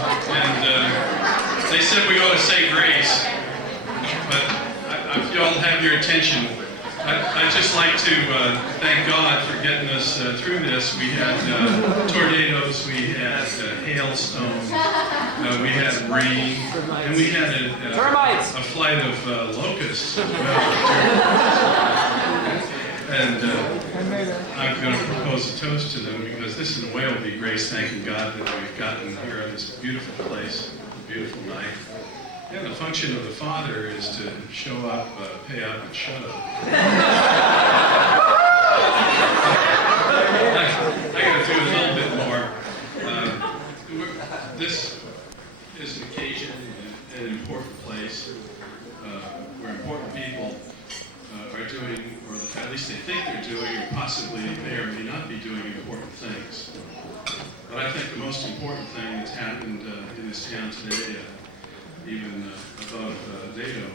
And they said we ought to say grace, but if y'all have your attention, I'd just like to thank God for getting us through this. We had tornadoes, we had hailstones, we had rain, and we had a flight of locusts as well. And I'm going to propose a toast to them because this in a way will be grace, thanking God that we've gotten here on this beautiful place, a beautiful night. Yeah, the function of the Father is to show up, pay up, and shut up. I got to do a little bit more. This is an occasion, an important place where important people are doing, or at least they think they're doing, or possibly may or may not be doing important things. But I think the most important thing that's happened in this town today, even above NATO,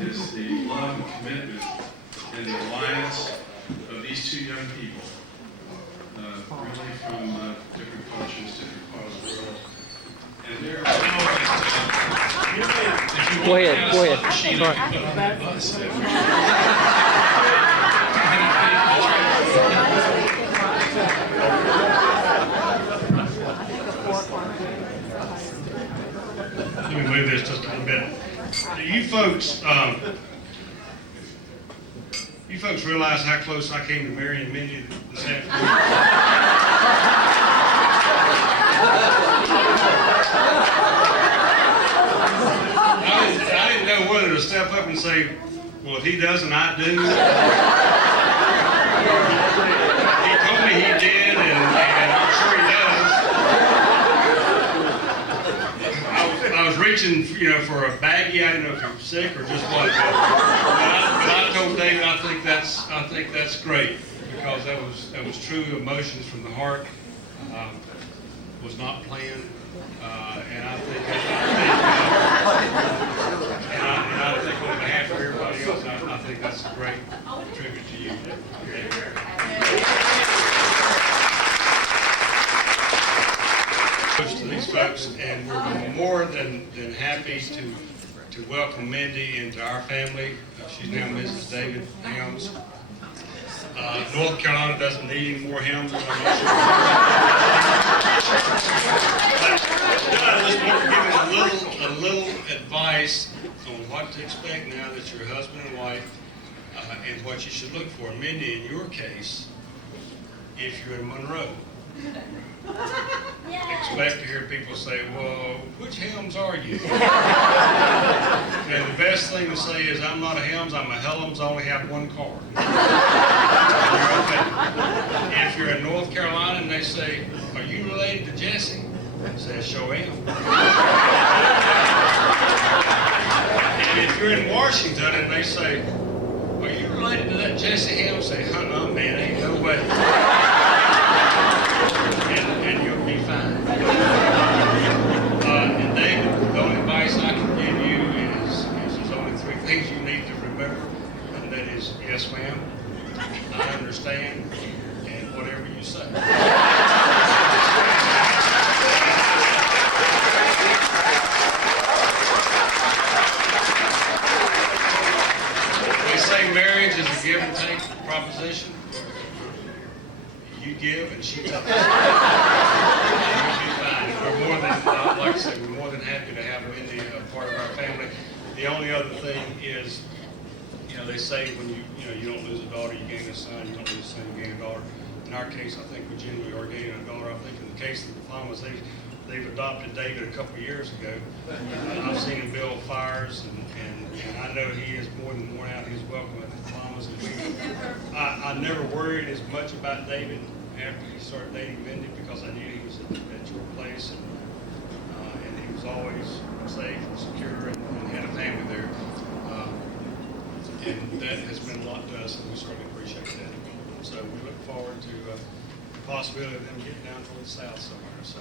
is the love and commitment and the alliance of these two young people, really from different cultures, different parts of the world. And they're Go ahead. Machine, I can put on that bus. Let me move this just a little bit. You folks realize how close I came to marrying Mindy this afternoon? I didn't know whether to step up and say, well, if he doesn't, I do. He told me he did, and I'm sure he does. I was reaching, for a baggie. I didn't know if he was sick or just what. But I told David, I think that's great because that was true emotions from the heart. Was not planned, and I think on behalf of everybody else, I think that's a great tribute to you. To these folks, and we're more than happy to welcome Mindy into our family. She's now Mrs. David Helms. North Carolina doesn't need any more Helms. I'm not sure. I just want to give a little advice on what to expect now that you're husband and wife, and what you should look for. Mindy, in your case, if you're in Monroe, expect to hear people say, well, which Helms are you? And the best thing to say is, I'm not a Helms, I'm a Helms, I only have one car. Okay. If you're in North Carolina and they say, are you related to Jesse? Say, sure am. And if you're in Washington and they say, are you related to that Jesse Helms? Say, man, ain't no way. And you'll be fine. And David, the only advice I can give you is there's only three things you need to remember, and that is, yes, ma'am, I understand, and whatever you say. They say marriage is a give and take proposition. You give and she takes. You'll be fine. We're more than, like I said, we're more than happy to have Mindy a part of our family. The only other thing is, they say when you don't lose a daughter, you gain a son. You don't lose a son, you gain a daughter. In our case, I think we genuinely are gaining a daughter. I think in the case of the Palmas, they've adopted David a couple of years ago. I've seen him build fires, and I know he is more than worn out. He's welcome at the Palmas. I never worried as much about David after he started dating Mindy because I knew he was at your place, and he was always safe and secure and had a family there. And that has meant a lot to us, and we certainly appreciate that. So we look forward to the possibility of them getting down toward the south somewhere. So.